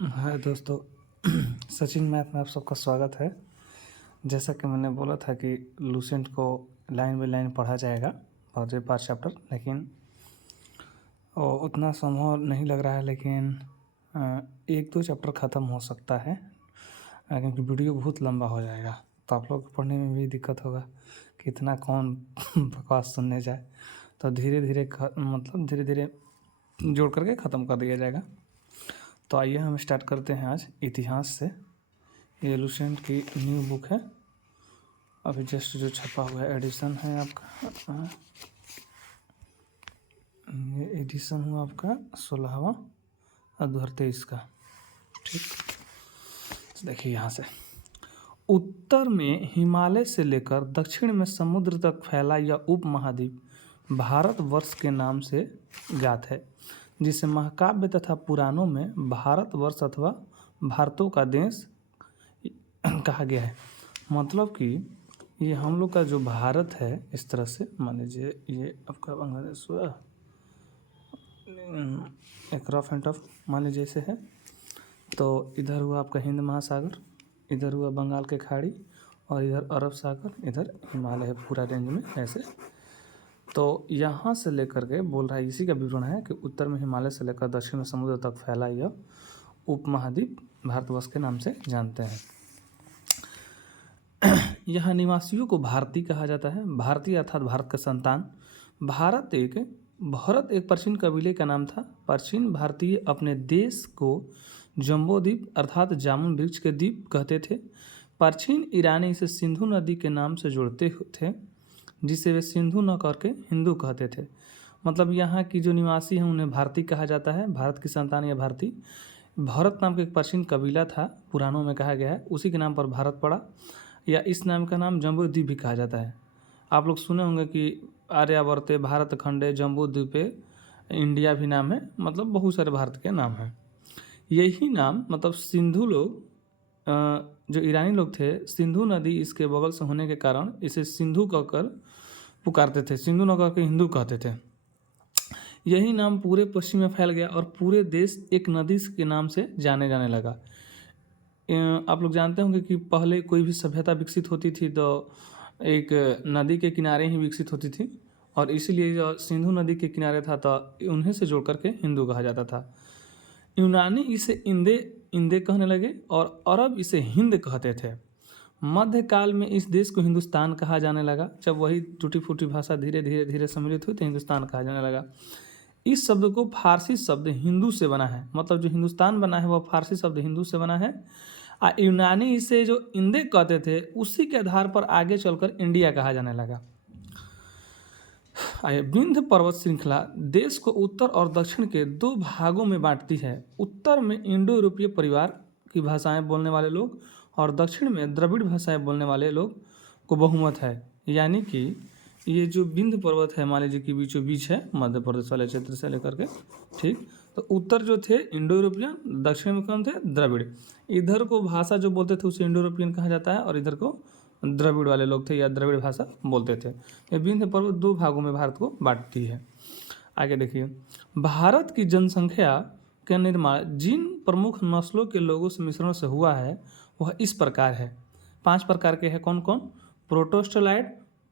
हाय दोस्तों। सचिन मैथ में आप सबका स्वागत है। जैसा कि मैंने बोला था कि लूसेंट को लाइन बाय लाइन पढ़ा जाएगा और ये 5 चैप्टर, लेकिन वो उतना संभव नहीं लग रहा है। लेकिन 1-2 चैप्टर ख़त्म हो सकता है, क्योंकि वीडियो बहुत लंबा हो जाएगा तो आप लोग को पढ़ने में भी दिक्कत होगा कि इतना कौन बकवास सुनने जाए। तो धीरे धीरे जोड़ करके ख़त्म कर दिया जाएगा। तो आइए हम स्टार्ट करते हैं आज इतिहास से। ये लूसेंट की न्यू बुक है, अभी जस्ट जो छपा हुआ है एडिशन है आपका। ये एडिशन हुआ आपका 16वां 2023 का। ठीक, तो देखिए यहाँ से उत्तर में हिमालय से लेकर दक्षिण में समुद्र तक फैला यह उपमहाद्वीप भारतवर्ष के नाम से ज्ञात है, जिसे महाकाव्य तथा पुराणों में भारतवर्ष अथवा भारतों का देश कहा गया है। मतलब कि ये हम लोग का जो भारत है, इस तरह से मान लीजिए ये आपका बांग्लादेश हुआ, एक रफ एंड टफ मान लीजिए ऐसे है। तो इधर हुआ आपका हिंद महासागर, इधर हुआ बंगाल की खाड़ी, और इधर अरब सागर, इधर हिमालय है पूरा रेंज में ऐसे। तो यहाँ से लेकर के बोल रहा है, इसी का विवरण है कि उत्तर में हिमालय से लेकर दक्षिण में समुद्र तक फैला यह उपमहाद्वीप भारतवर्ष के नाम से जानते हैं। यहाँ निवासियों को भारतीय कहा जाता है। भारतीय अर्थात भारत का संतान। भरत एक प्राचीन कबीले का नाम था। प्राचीन भारतीय अपने देश को जम्बूद्वीप अर्थात जामुन वृक्ष के द्वीप कहते थे। प्राचीन ईरानी इसे सिंधु नदी के नाम से जोड़ते थे, जिसे वे सिंधु न करके हिंदू कहते थे। मतलब यहाँ की जो निवासी हैं उन्हें भारतीय कहा जाता है, भारत की संतान या भारतीय। भरत नाम का एक प्राचीन कबीला था, पुराणों में कहा गया है, उसी के नाम पर भारत पड़ा, या इस नाम का नाम जम्बूद्वीप भी कहा जाता है। आप लोग सुने होंगे कि आर्यावर्ते, भारत खंडे, जम्बूद्वीपे, इंडिया भी नाम है, मतलब बहुत सारे भारत के नाम हैं। यही नाम मतलब सिंधु लोग, जो ईरानी लोग थे, सिंधु नदी इसके बगल से होने के कारण इसे सिंधु कहकर पुकारते थे, सिंधु न कहकर हिंदू कहते थे। यही नाम पूरे पश्चिम में फैल गया और पूरे देश एक नदी के नाम से जाने लगा। आप लोग जानते होंगे कि पहले कोई भी सभ्यता विकसित होती थी तो एक नदी के किनारे ही विकसित होती थी, और इसीलिए जो सिंधु नदी के किनारे था तो उन्हें से जोड़ करके हिंदू कहा जाता था। यूनानी इसे इंदे कहने लगे और अरब इसे हिंद कहते थे। मध्यकाल में इस देश को हिंदुस्तान कहा जाने लगा। जब वही टूटी फूटी भाषा धीरे धीरे सम्मिलित हुई तो हिंदुस्तान कहा जाने लगा। इस शब्द को फारसी शब्द हिंदू से बना है, मतलब जो हिंदुस्तान बना है वह फारसी शब्द हिंदू से बना है। यूनानी इसे जो इंदे कहते थे उसी के आधार पर आगे चलकर इंडिया कहा जाने लगा। विंध्य पर्वत श्रृंखला देश को उत्तर और दक्षिण के 2 भागों में बांटती है। उत्तर में इंडो यूरोपीय परिवार की भाषाएं बोलने वाले लोग और दक्षिण में द्रविड़ भाषाएं बोलने वाले लोग को बहुमत है। यानी कि ये जो विंध्य पर्वत है मान लीजिए कि बीचों बीच है मध्य प्रदेश वाले क्षेत्र से लेकर के, ठीक। तो उत्तर जो थे इंडो यूरोपियन, दक्षिण में कौन थे? द्रविड़। इधर को भाषा जो बोलते थे उसे इंडो यूरोपियन कहा जाता है, और इधर को द्रविड़ वाले लोग थे या द्रविड़ भाषा बोलते थे। ये विंध्य पर्वत 2 भागों में भारत को बांटती है। आगे देखिए, भारत की जनसंख्या का निर्माण जिन प्रमुख नस्लों के लोगों से मिश्रण से हुआ है वह इस प्रकार है। 5 प्रकार के हैं। कौन कौन? प्रोटोस्टलाइड,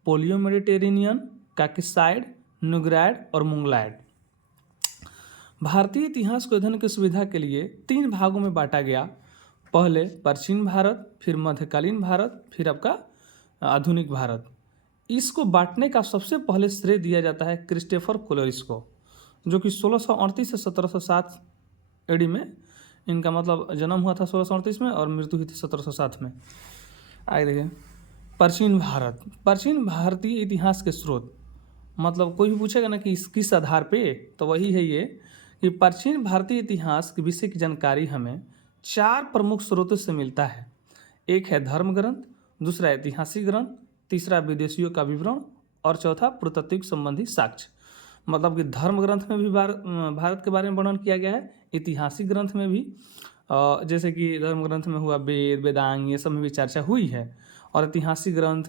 पोलियो मेडिटेरेनियन, काकिसाइड, नुग्राइड और मुंगलाइड। भारतीय इतिहास को अध्ययन की सुविधा के लिए 3 भागों में बांटा गया। पहले प्राचीन भारत, फिर मध्यकालीन भारत, फिर आपका आधुनिक भारत। इसको बांटने का सबसे पहले श्रेय दिया जाता है क्रिस्टोफर कोलरिस को, जो कि 1638 से 1707 एडी में, इनका मतलब जन्म हुआ था 1638 में और मृत्यु हुई थी 1707 में। आगे देखिए, प्राचीन भारत, प्राचीन भारतीय इतिहास के स्रोत। मतलब कोई भी पूछेगा ना कि किस आधार पे, तो वही है ये कि प्राचीन भारतीय इतिहास के विषय की जानकारी हमें 4 प्रमुख स्रोतों से मिलता है। एक है धर्म ग्रंथ, दूसरा ऐतिहासिक ग्रंथ, तीसरा विदेशियों का विवरण और चौथा पुरातत्व संबंधी साक्ष्य। मतलब कि धर्म ग्रंथ में भी भारत के बारे में वर्णन किया गया है, ऐतिहासिक ग्रंथ में भी, जैसे कि धर्म ग्रंथ में हुआ वेद, वेदांग, ये सब में भी चर्चा हुई है। और ऐतिहासिक ग्रंथ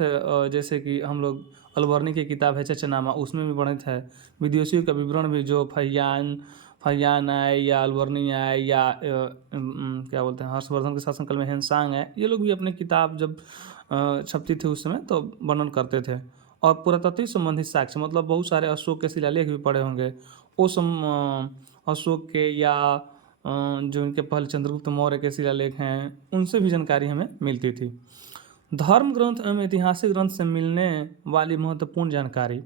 जैसे कि हम लोग अलवर्णी की किताब है चचनामा, उसमें भी वर्णित है। विदेशियों का विवरण भी जो फहियान फहियान आए या अलवर्णी आए या क्या बोलते हैं हर्षवर्धन के शासनकाल में हेनसांग है, ये लोग भी अपने किताब जब छपती थी उस समय तो वर्णन करते थे। और पुरातत्व संबंधित साक्ष्य मतलब बहुत सारे अशोक के शिलालेख भी पढ़े होंगे, वो अशोक के या जो इनके पहले चंद्रगुप्त मौर्य के शिलालेख हैं उनसे भी जानकारी हमें मिलती थी। धर्म ग्रंथ एवं ऐतिहासिक ग्रंथ से मिलने वाली महत्वपूर्ण जानकारी,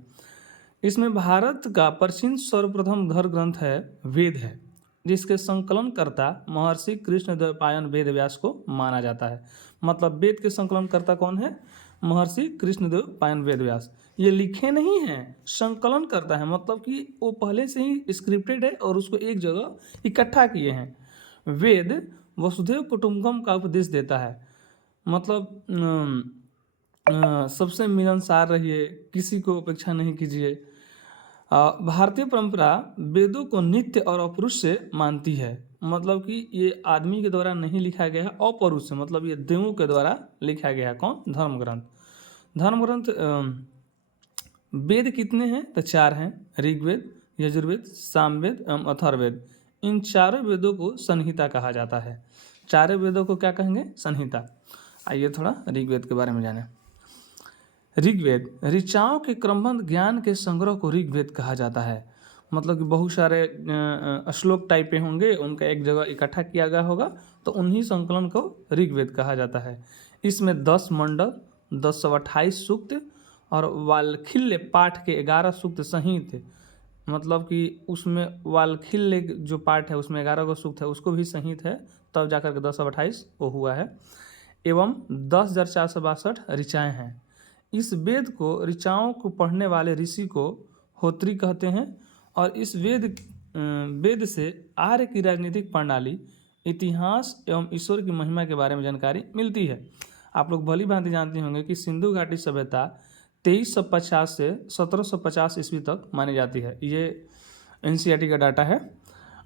इसमें भारत का प्राचीन सर्वप्रथम धर्म ग्रंथ है वेद है, जिसके संकलनकर्ता महर्षि कृष्णद्वैपायन वेद व्यास को माना जाता है। मतलब वेद के संकलनकर्ता कौन है? महर्षि कृष्णद्वैपायन वेद व्यास। ये लिखे नहीं हैं, संकलन करता है, मतलब कि वो पहले से ही स्क्रिप्टेड है और उसको एक जगह इकट्ठा किए हैं। वेद वसुधैव कुटुंबकम का उपदेश देता है, मतलब सबसे मिलनसार रहिए, किसी को उपेक्षा नहीं कीजिए। भारतीय परंपरा वेदों को नित्य और अपरुष्य मानती है, मतलब कि ये आदमी के द्वारा नहीं लिखा गया है, अपरुष्य मतलब ये देवों के द्वारा लिखा गया है। कौन? धर्म ग्रंथ। धर्म ग्रंथ वेद कितने हैं? तो 4 हैं, ऋग्वेद, यजुर्वेद, सामवेद एवं अथर्ववेद। इन चारों वेदों को संहिता कहा जाता है। चारों वेदों को क्या कहेंगे? संहिता। आइए थोड़ा ऋग्वेद के बारे में जानें। ऋग्वेद ऋचाओं के क्रमबद्ध ज्ञान के संग्रह को ऋग्वेद कहा जाता है। मतलब कि बहुत सारे श्लोक टाइप के होंगे, उनका एक जगह इकट्ठा किया गया होगा, तो उन्हीं संकलन को ऋग्वेद कहा जाता है। इसमें 10 मंडल, 1028 सूक्त और वाल्खिल्य पाठ के 11 सूक्त सहित, मतलब कि उसमें वाल्खिल्य जो पाठ है उसमें 11 गो सूक्त है, उसको भी सहित है, तब जाकर के 1028 वो हुआ है। एवं 10,462 ऋचाएँ हैं। इस वेद को ऋचाओं को पढ़ने वाले ऋषि को होत्री कहते हैं। और इस वेद से आर्य की राजनीतिक प्रणाली, इतिहास एवं ईश्वर की महिमा के बारे में जानकारी मिलती है। आप लोग भली भांति जानते होंगे कि सिंधु घाटी सभ्यता 2350 से 1750 ईस्वी तक मानी जाती है, ये एनसीईआरटी का डाटा है।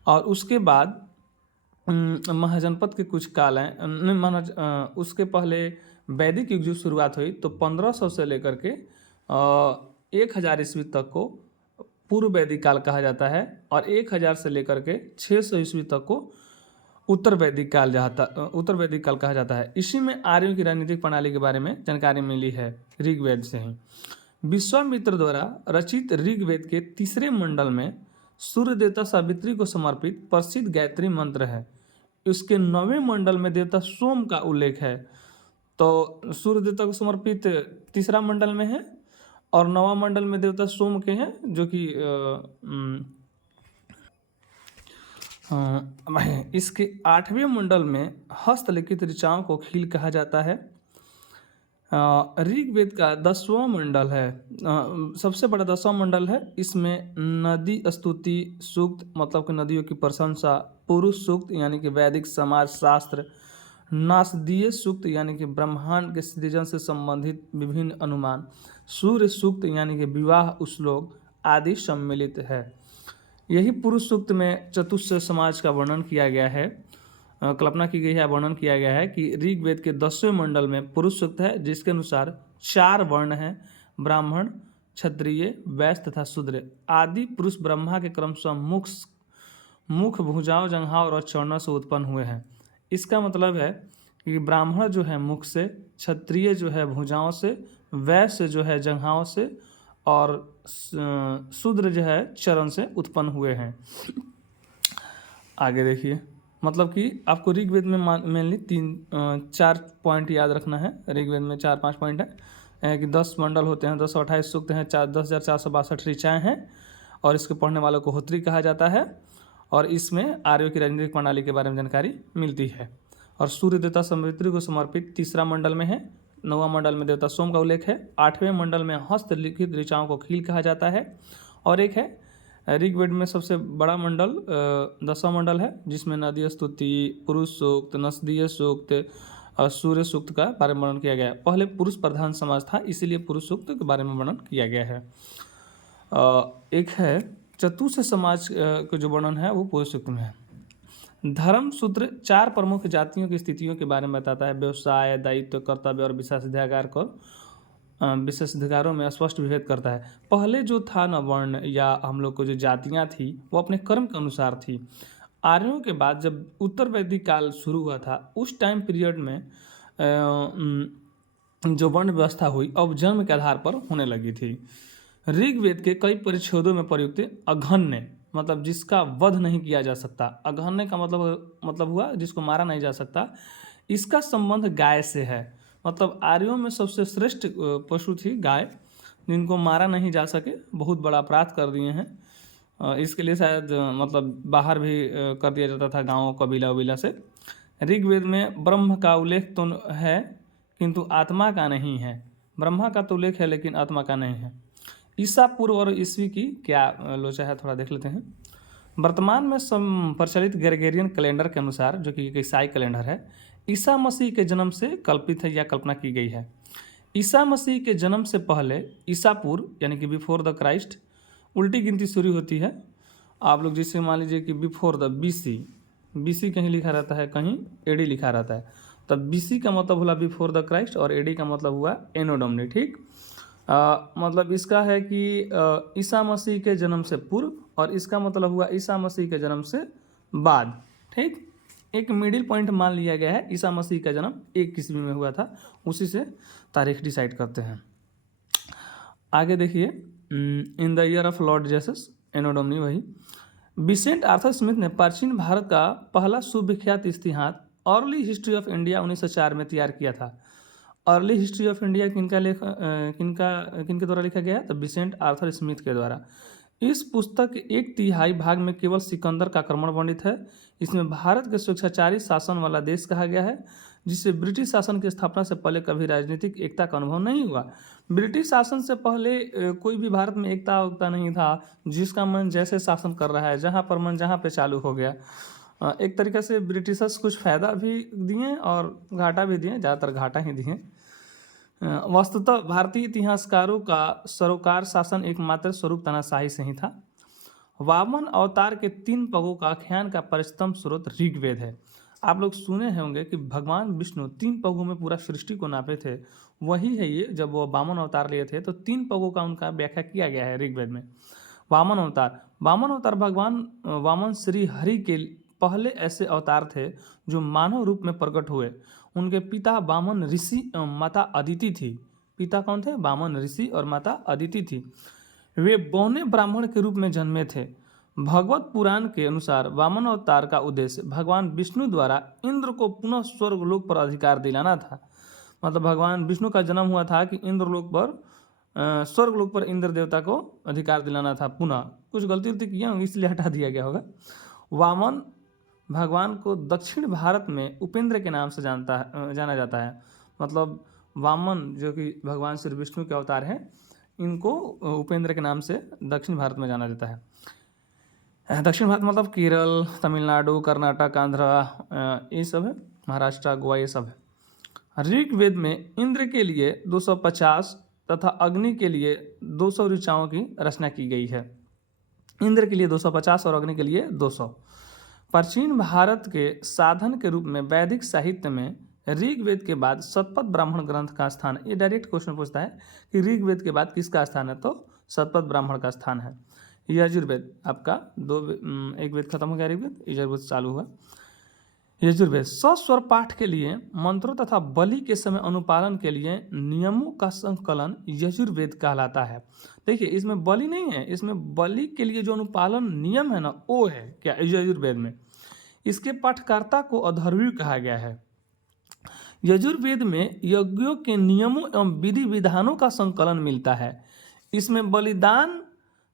और उसके बाद महाजनपद के कुछ काल हैं, उसके पहले वैदिक युग जो शुरुआत हुई तो 1500 से लेकर के 1000 ईस्वी तक को पूर्व वैदिक काल कहा जाता है, और 1000 से लेकर के 600 ईस्वी तक को उत्तर वैदिक काल कहा जाता है। इसी में आर्यों की राजनीतिक प्रणाली के बारे में जानकारी मिली है ऋग्वेद से ही। विश्वामित्र द्वारा रचित ऋग्वेद के 3रे मंडल में सूर्य देवता सावित्री को समर्पित प्रसिद्ध गायत्री मंत्र है। उसके 9वें मंडल में देवता सोम का उल्लेख है। तो सूर्य देवता को समर्पित 3रा मंडल में है, और 9वां मंडल में देवता सोम के हैं, जो कि इसके 8वें मंडल में हस्तलिखित ऋचाओं को खील कहा जाता है। ऋग्वेद का 10वां मंडल है, सबसे बड़ा 10वां मंडल है। इसमें नदी स्तुति सूक्त, मतलब कि नदियों की प्रशंसा, पुरुष सूक्त यानी कि वैदिक समाज शास्त्र, नासदीय सूक्त यानी कि ब्रह्मांड के सृजन से संबंधित विभिन्न अनुमान, सूर्य सूक्त यानी कि विवाह श्लोक आदि सम्मिलित है। यही पुरुष सूक्त में चतुष्ट समाज का वर्णन किया गया है, कल्पना की गई है, वर्णन किया गया है कि ऋग्वेद के 10वें मंडल में पुरुष सूक्त है, जिसके अनुसार 4 वर्ण हैं, ब्राह्मण, क्षत्रिय, वैश्य तथा शूद्र। आदि पुरुष ब्रह्मा के क्रमशः मुख, भुजाओं, जंघाओं और चरणों से उत्पन्न हुए हैं। इसका मतलब है कि ब्राह्मण जो है मुख से, क्षत्रिय जो है भुजाओं से, वैश्य जो है जंघाओं से, और शूद्र जो है चरण से उत्पन्न हुए हैं। आगे देखिए, मतलब कि आपको ऋग्वेद में मेनली 4 पॉइंट याद रखना है। ऋग्वेद में 4-5 पॉइंट है कि 10 मंडल होते हैं, 1028 सूक्त हैं, 10,462 ऋचाएँ हैं, और इसके पढ़ने वालों को होत्री कहा जाता है। और इसमें आर्यों की राजनीतिक प्रणाली के बारे में जानकारी मिलती है। और सूर्य देवता सावित्री को समर्पित 3रा मंडल में है, 9वां मंडल में देवता सोम का उल्लेख है, 8वें मंडल में हस्तलिखित ऋचाओं को खील कहा जाता है। और एक है ऋग्वेद में सबसे बड़ा मंडल 10वां मंडल है, जिसमें नदी स्तुति, पुरुष सूक्त, नसदीय सूक्त और सूर्य सूक्त का बारे में वर्णन किया गया है। पहले पुरुष प्रधान समाज था, इसीलिए पुरुष सूक्त के बारे में वर्णन किया गया है। एक है चतुष्ट समाज का जो वर्णन है वो पुरुष सूक्त में है। धर्म सूत्र 4 प्रमुख जातियों की स्थितियों के बारे में बताता है, व्यवसाय, दायित्व, कर्तव्य और विशेषाधिकार को विशेषाधिकारों में स्पष्ट विभेद करता है। पहले जो था न वर्ण या हम लोग को जो जातियाँ थी वो अपने कर्म के अनुसार थी। आर्यों के बाद जब उत्तर वैदिक काल शुरू हुआ था उस टाइम पीरियड में जो वर्ण व्यवस्था हुई अब जन्म के आधार पर होने लगी थी। ऋग्वेद के कई परिच्छेदों में प्रयुक्त अघन्य मतलब जिसका वध नहीं किया जा सकता, अघन्य का मतलब हुआ जिसको मारा नहीं जा सकता, इसका संबंध गाय से है। मतलब आर्यों में सबसे श्रेष्ठ पशु थी गाय, जिनको मारा नहीं जा सके, बहुत बड़ा अपराध कर दिए हैं। इसके लिए शायद मतलब बाहर भी कर दिया जाता था गाँव कबीला उबीला से। ऋग्वेद में ब्रह्म का उल्लेख तो है किंतु आत्मा का नहीं है। ब्रह्मा का तो उल्लेख है लेकिन आत्मा का नहीं है। ईसा पूर्व और ईस्वी की क्या लोचा है थोड़ा देख लेते हैं। वर्तमान में प्रचलित ग्रेगोरियन कैलेंडर के अनुसार, जो कि एक ईसाई कैलेंडर है, ईसा मसीह के जन्म से कल्पित है या कल्पना की गई है। ईसा मसीह के जन्म से पहले ईसा पूर्व यानी कि बिफोर द क्राइस्ट उल्टी गिनती शुरू होती है। आप लोग जिससे मान लीजिए कि बिफोर द बीसी कहीं लिखा रहता है, कहीं एडी लिखा रहता है, तब बीसी का मतलब हुआ बिफोर द क्राइस्ट और एडी का मतलब हुआ एनो डोमिनी। ठीक, मतलब इसका है कि ईसा मसीह के जन्म से पूर्व और इसका मतलब हुआ ईसा मसीह के जन्म से बाद। ठीक, एक मिडिल पॉइंट मान लिया गया है। ईसा मसीह का जन्म 1 ईस्वी में हुआ था, उसी से तारीख डिसाइड करते हैं। आगे देखिए, in the year of Lord Jesus anno domini वही। विसेंट आर्थर स्मिथ ने प्राचीन भारत का पहला सुविख्यात इतिहास अर्ली हिस्ट्री ऑफ इंडिया 1904 में तैयार किया था। अर्ली हिस्ट्री ऑफ इंडिया किनके द्वारा लिखा गया है? तो विसेंट आर्थर स्मिथ के द्वारा। इस पुस्तक के 1/3 भाग में केवल सिकंदर का आक्रमण वर्णित है। इसमें भारत के स्वेच्छाचारी शासन वाला देश कहा गया है, जिससे ब्रिटिश शासन की स्थापना से पहले कभी राजनीतिक एकता का अनुभव नहीं हुआ। ब्रिटिश शासन से पहले कोई भी भारत में एकता उगता नहीं था, जिसका मन जैसे शासन कर रहा है, जहाँ पर मन जहाँ पे चालू हो गया। एक तरीके से ब्रिटिशर्स कुछ फ़ायदा भी दिए और घाटा भी दिए, ज़्यादातर घाटा ही दिए। वस्तुतः भारतीय इतिहासकारों का सरोकार शासन एकमात्र स्वरूप तानाशाही से ही था। वामन अवतार के 3 पगों का आख्यान का परिचितम स्रोत ऋग्वेद है। आप लोग सुने होंगे कि भगवान विष्णु 3 पगों में पूरा सृष्टि को नापे थे, वही है ये। जब वो वामन अवतार लिए थे तो 3 पगों का उनका व्याख्या किया गया है ऋग्वेद में। वामन अवतार भगवान वामन श्री हरि के पहले ऐसे अवतार थे जो मानव रूप में प्रकट हुए। उनके पिता वामन ऋषि एवं माता अदिति थी। पिता कौन थे? वामन ऋषि और माता अदिति थी। वे बौने ब्राह्मण के रूप में जन्मे थे। भगवत पुराण के अनुसार वामन अवतार का उद्देश्य भगवान विष्णु द्वारा इंद्र को पुनः स्वर्गलोक पर अधिकार दिलाना था। मतलब भगवान विष्णु का जन्म हुआ था कि स्वर्गलोक पर इंद्र देवता को अधिकार दिलाना था पुनः। कुछ गलती किया होंगे इसलिए हटा दिया गया होगा। वामन भगवान को दक्षिण भारत में उपेंद्र के नाम से जाना जाता है। मतलब वामन जो कि भगवान श्री विष्णु के अवतार हैं, इनको उपेंद्र के नाम से दक्षिण भारत में जाना जाता है। दक्षिण भारत मतलब केरल, तमिलनाडु, कर्नाटक, आंध्र, ये सब है, महाराष्ट्र, गोवा, ये सब है। ऋग्वेद में इंद्र के लिए 250 तथा अग्नि के लिए 200 ऋचाओं की रचना की गई है। इंद्र के लिए 250 और अग्नि के लिए 200। प्राचीन भारत के साधन के रूप में वैदिक साहित्य में ऋग्वेद के बाद शतपथ ब्राह्मण ग्रंथ का स्थान। ये डायरेक्ट क्वेश्चन पूछता है कि ऋग्वेद के बाद किसका स्थान है, तो शतपथ ब्राह्मण का स्थान है। यजुर्वेद आपका एक वेद खत्म हो गया, ऋग्वेद, यजुर्वेद चालू हुआ। यजुर्वेद सस्वर पाठ के लिए मंत्रों तथा बलि के समय अनुपालन के लिए नियमों का संकलन यजुर्वेद कहलाता है। देखिए इसमें बलि नहीं है, इसमें बलि के लिए जो अनुपालन नियम है ना, वो है क्या यजुर्वेद में। इसके पाठकर्ता को अथर्वण कहा गया है। यजुर्वेद में यज्ञों के नियमों एवं विधि विधानों का संकलन मिलता है। इसमें बलिदान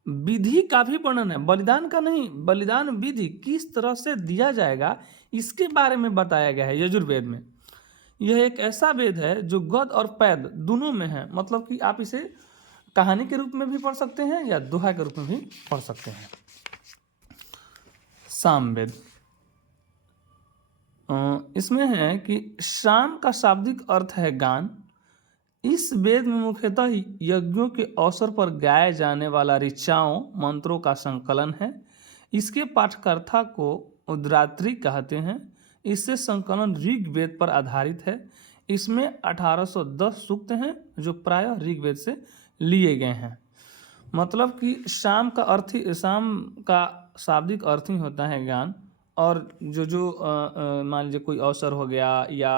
विधि का भी वर्णन है, बलिदान का नहीं, बलिदान विधि किस तरह से दिया जाएगा इसके बारे में बताया गया है यजुर्वेद में। यह एक ऐसा वेद है जो गद और पैद दोनों में है। मतलब कि आप इसे कहानी के रूप में भी पढ़ सकते हैं या दोहा के रूप में भी पढ़ सकते हैं। सामवेद, इसमें है कि शाम का शाब्दिक अर्थ है गान। इस वेद में मुख्यतः यज्ञों के अवसर पर गाए जाने वाला ऋचाओं मंत्रों का संकलन है। इसके पाठकर्ता को उद्रात्री कहते हैं। इससे संकलन ऋग्वेद पर आधारित है। इसमें 1810 सूक्त हैं जो प्रायः ऋग्वेद से लिए गए हैं। मतलब कि शाम का शाब्दिक अर्थ ही होता है ज्ञान, और जो मान लीजिए कोई अवसर हो गया या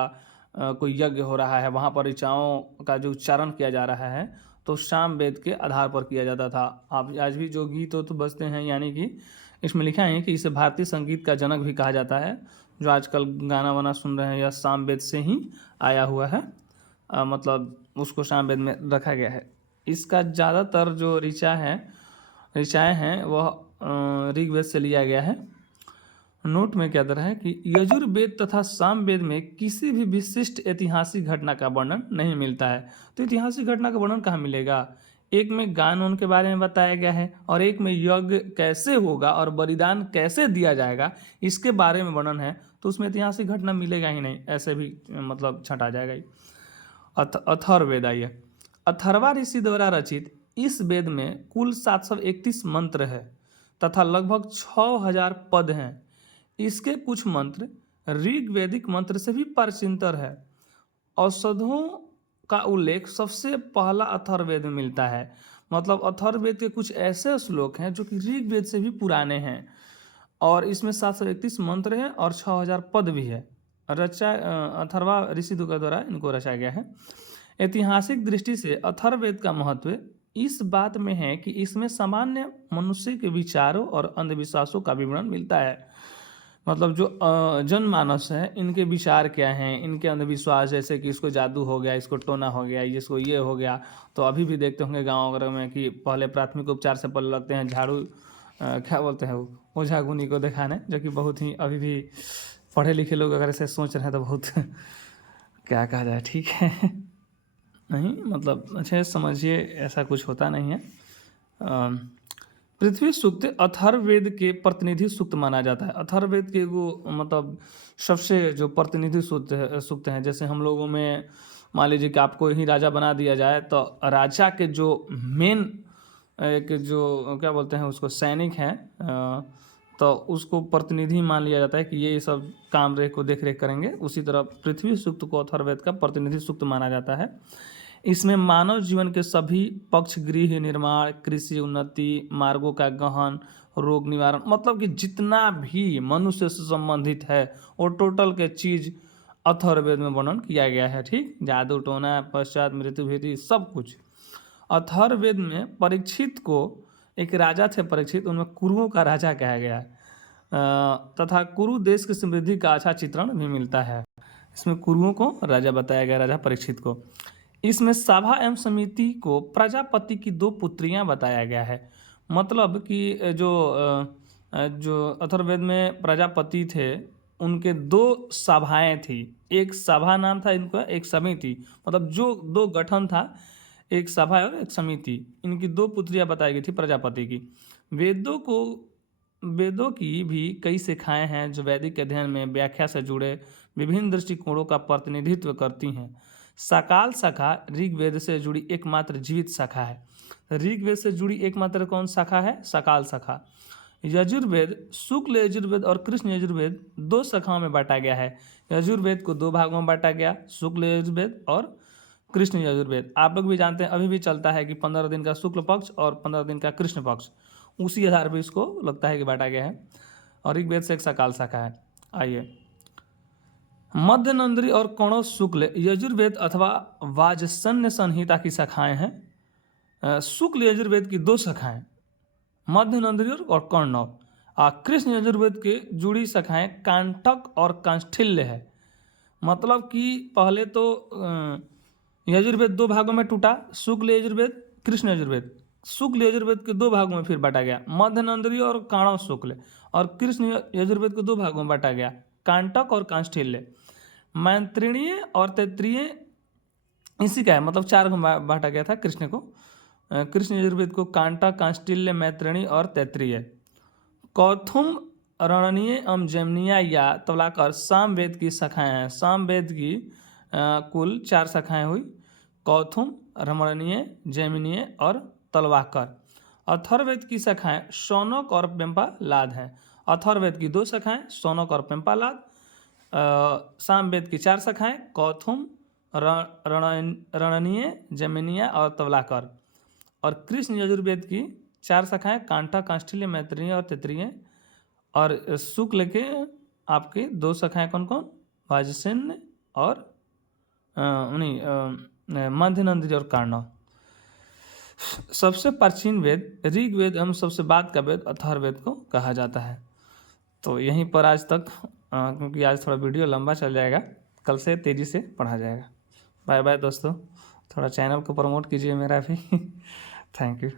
कोई यज्ञ हो रहा है, वहाँ पर ऋचाओं का जो उच्चारण किया जा रहा है तो साम वेद के आधार पर किया जाता था। आप आज भी जो गीत तो बजते हैं, यानी कि इसमें लिखा है कि इसे भारतीय संगीत का जनक भी कहा जाता है। जो आजकल गाना वाना सुन रहे हैं यह साम वेद से ही आया हुआ है, मतलब उसको साम वेद में रखा गया है। इसका ज़्यादातर जो ऋचाएँ हैं वह ऋग्वेद से लिया गया है। नोट में क्या दर है कि यजुर्वेद तथा सामवेद में किसी भी विशिष्ट ऐतिहासिक घटना का वर्णन नहीं मिलता है। तो ऐतिहासिक घटना का वर्णन कहाँ मिलेगा? एक में गान उनके बारे में बताया गया है, और एक में यज्ञ कैसे होगा और बलिदान कैसे दिया जाएगा इसके बारे में वर्णन है। तो उसमें ऐतिहासिक घटना मिलेगा ही नहीं, ऐसे भी मतलब छँटा जाएगा ही। अथर्ववेद आइए। अथर्वा ऋषि द्वारा रचित इस वेद में कुल 731 मंत्र है तथा लगभग 6000 पद हैं। इसके कुछ मंत्र ऋग्वैदिक मंत्र से भी प्राचीनतर है। औषधों का उल्लेख सबसे पहला अथर्ववेद में मिलता है। मतलब अथर्ववेद के कुछ ऐसे श्लोक हैं जो कि ऋग्वेद से भी पुराने हैं, और इसमें 731 मंत्र हैं और 6000 पद भी है। अथर्वा ऋषि के द्वारा इनको रचा गया है। ऐतिहासिक दृष्टि से अथर्ववेद का महत्व इस बात में है कि इसमें सामान्य मनुष्य के विचारों और अंधविश्वासों का विवरण मिलता है। मतलब जो जनमानस है, इनके विचार क्या हैं, इनके अंधविश्वास, जैसे कि इसको जादू हो गया, इसको टोना हो गया, इसको ये हो गया। तो अभी भी देखते होंगे गाँव वगैरह में कि पहले प्राथमिक उपचार से पहले लगते हैं झाड़ू, क्या बोलते हैं वो, ओझा गुनी को दिखाने, जो कि बहुत ही अभी भी पढ़े लिखे लोग अगर ऐसे सोच रहे हैं तो बहुत क्या कहा जाए, ठीक है नहीं, मतलब अच्छे समझिए, ऐसा कुछ होता नहीं है। पृथ्वी सूक्त अथर्ववेद के प्रतिनिधि सूक्त माना जाता है। अथर्ववेद के वो मतलब सबसे जो प्रतिनिधि सूक्त हैं। जैसे हम लोगों में मान लीजिए कि आपको ही राजा बना दिया जाए, तो राजा के जो मेन एक जो क्या बोलते हैं उसको सैनिक हैं, तो उसको प्रतिनिधि मान लिया जाता है कि ये सब काम रेख को देख रेख करेंगे। उसी तरह पृथ्वी सूक्त को अथर्ववेद का प्रतिनिधि सूक्त माना जाता है। इसमें मानव जीवन के सभी पक्ष, गृह निर्माण, कृषि उन्नति, मार्गों का गहन, रोग निवारण, मतलब कि जितना भी मनुष्य से संबंधित है वो टोटल के चीज़ अथर्ववेद में वर्णन किया गया है। ठीक, जादू टोना, पश्चात मृत्यु भीति, सब कुछ। अथर्ववेद में परीक्षित को, एक राजा थे परीक्षित, उनमें कुरुओं का राजा कहा गया है, तथा कुरु देश की समृद्धि का अच्छा चित्रण भी मिलता है। इसमें कुरुओं को राजा बताया गया, राजा परीक्षित को। इसमें सभा एवं समिति को प्रजापति की 2 पुत्रियां बताया गया है। मतलब कि जो अथर्ववेद में प्रजापति थे, उनके 2 सभाएं थी। एक सभा नाम था इनका, एक समिति, मतलब जो 2 गठन था, एक सभा और एक समिति। इनकी 2 पुत्रियां बताई गई थी प्रजापति की। वेदों की भी कई शाखाएं हैं जो वैदिक अध्ययन में व्याख्या से जुड़े विभिन्न दृष्टिकोणों का प्रतिनिधित्व करती हैं। सकाल शाखा ऋग्वेद से जुड़ी एकमात्र जीवित शाखा है। ऋग्वेद से जुड़ी एकमात्र कौन शाखा है? सकाल शाखा। यजुर्वेद, शुक्ल यजुर्वेद और कृष्ण यजुर्वेद 2 शाखाओं में बांटा गया है। यजुर्वेद को 2 भागों में बांटा गया, शुक्ल यजुर्वेद और कृष्ण यजुर्वेद। आप लोग भी जानते हैं, अभी भी चलता है कि 15 दिन का शुक्ल पक्ष और 15 दिन का कृष्ण पक्ष, उसी आधार पर इसको लगता है कि बांटा गया है। और ऋग्वेद से एक सकाल शाखा है। आइए, मध्य नंदरी और कणव शुक्ल यजुर्वेद अथवा वाजसन्य संहिता की शाखाएं हैं। शुक्ल यजुर्वेद की 2 शाखाएं, मध्य नंदरी और कणव। कृष्ण यजुर्वेद के जुड़ी शाखाएं कांटक और कांष्ठिल्य है। मतलब कि पहले तो यजुर्वेद 2 भागों में टूटा, शुक्ल यजुर्वेद, कृष्ण यजुर्वेद। शुक्ल यजुर्वेद के 2 भागों में फिर बांटा गया, मध्य नंदरी और काणव शुक्ल। और कृष्ण यजुर्वेद को 2 भागों में बांटा गया, कांटक और कांष्ठिल्य। मैत्रेयीय और तैत्तिरीय इसी का है, मतलब 4 को बांटा गया था कृष्ण को। कृष्ण यजुर्वेद को कांटक, कांष्ठिल्य, मैत्रेयी और तैत्तिरीय। कौथुम, रणनीय एवं जैमिनीय या तवलाकर सामवेद की शाखाएं हैं। सामवेद की कुल 4 शाखाएं हुई, कौथुम, रमणीय, जैमिनीय और तलवाकर। अथर्ववेद की शाखाएं शौनक और पेम्पालाद हैं। अथर्ववेद की 2 शाखाएं, शौनक और पेम्पालाद। सामवेद की 4 शाखाएं, कौथुम, रणनीय, जैमिनीय और तवलाकर। और कृष्ण यजुर्वेद की 4 शाखाएं कांठा, काष्ठीय, मैत्रेयी और तैत्तिरीय। और शुक्ल के आपके 2 शाखाएं कौन कौन? वाजसेन्य और मध्य, नंदी और कार्णव। सबसे प्राचीन वेद ऋग्वेद एवं सबसे बाद का वेद अथर्ववेद को कहा जाता है। तो यहीं पर आज तक, क्योंकि आज थोड़ा वीडियो लंबा चल जाएगा, कल से तेज़ी से पढ़ा जाएगा। बाय बाय दोस्तों, थोड़ा चैनल को प्रमोट कीजिए मेरा भी। Thank you.